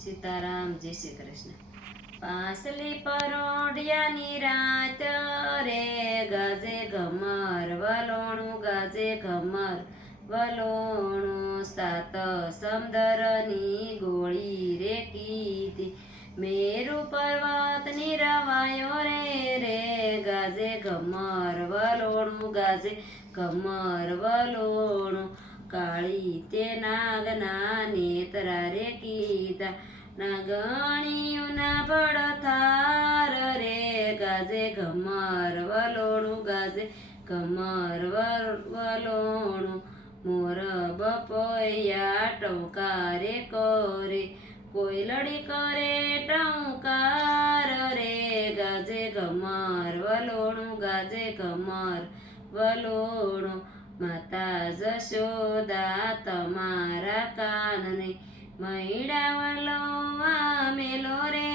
સીતારામ, જય શ્રી કૃષ્ણ. પાસલી પરોઢિયાની રાત રે, ગાજે ઘમર વલોણું, ગાજે ઘમર વલોણું. સાત સમદરની ગોળી રે કીધી, મેરુ પર્વત નિરવાયો રે ગાજે ઘમર વલોણું, ગાજે ઘમર વલોણું. કાળી તે નાગના નેત્રા રે કીધા, નાગણીયુના પડથાર રે ગાજે ઘમર વલોણું, ગાજે ઘમર વલોણું. મોર બપોયા ટંકારે કરે, કોઈ લડી કરે ટંકાર રે ગાજે ઘમર વલોણું, ગાજે ઘમર વલોણું. માતા જશોદા તમારા કાનને મૈડા વલોવા મેલો રે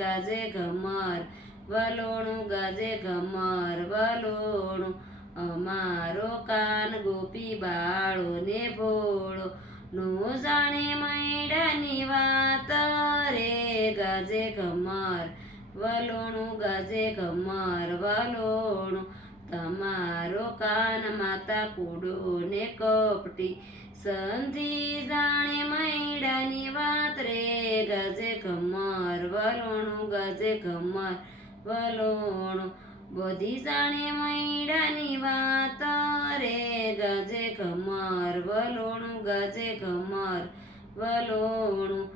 ગાજે ઘમર વલોણું, ગાજે ઘમર વલોણું. અમારો કાન ગોપી બાળો ને ભોળો, નો જાણે મૈડાની વાત રે ગાજે ઘમર વલોણું, ગાજે ઘમર વલોણું. તમારો કાન માતા કૂડો ને કપટી, સંધિ જાણે મૈડાની વાત રે ગાજે ઘમર વલોણું, ગાજે ઘમર વલોણું. બધી જાણે મૈડાની વાત રે ગાજે ઘમર વલોણું, ગાજે ઘમર વલોણું.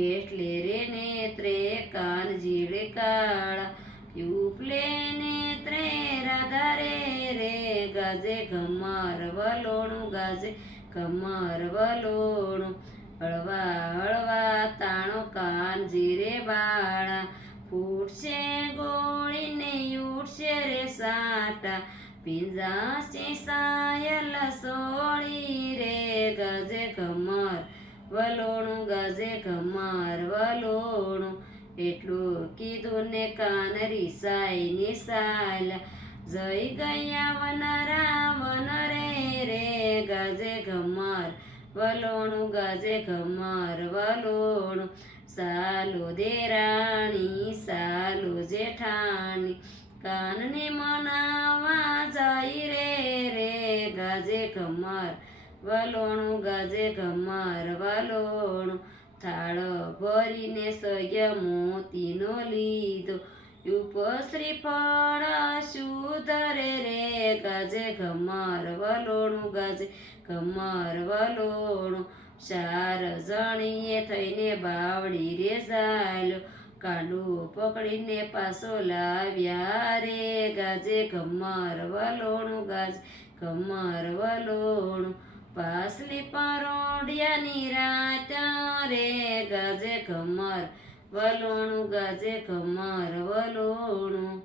એટલે રે નેત્રે કાન જીડે કાળા, ઉપલે નેત્રે રાધા રે ગાજે ઘમર વલોણું, ગાજે ઘમર વલોણું. હળવા હળવા તાણો કાન જીરે બાળા, ફૂટશે ગોળીને ઉઠશે રે સાટા, પીંજાશે સાયલ સોળી રે ગાજે ઘમર વલોણું, ગાજે ઘમર વલોણું. એટલું કીધું ને કાન રીસાઈ નિસાયલા, જઈ ગયા વન રાવણ રે ગાજે ઘમર વલોણું, ગાજે ઘમર વલોણું. સાલો દેરાણી સાલો જેઠાણી, કાનને મનાવા જાય રે ગાજે ઘમર વલોણું, ગાજે ઘમર વલોણું. થાળ ભરીને સગ્ય મોતીનો લીધો, ઉપશ્રી ફળ શુદ્ધ રે ગાજે ઘમર વલોણું, ગાજે ઘમર વલોણું. ચાર જણીએ થઈને બાવડી રે ઝાલ્યો, કાંડું પકડીને પાછો લાવ્યા રે ગાજે ઘમર વલોણું, ગાજે ઘમર વલોણું. પાસલી પરોઢિયાની રાત રે ગાજે ઘમર વલોણું, ગાજે ઘમર વલોણું.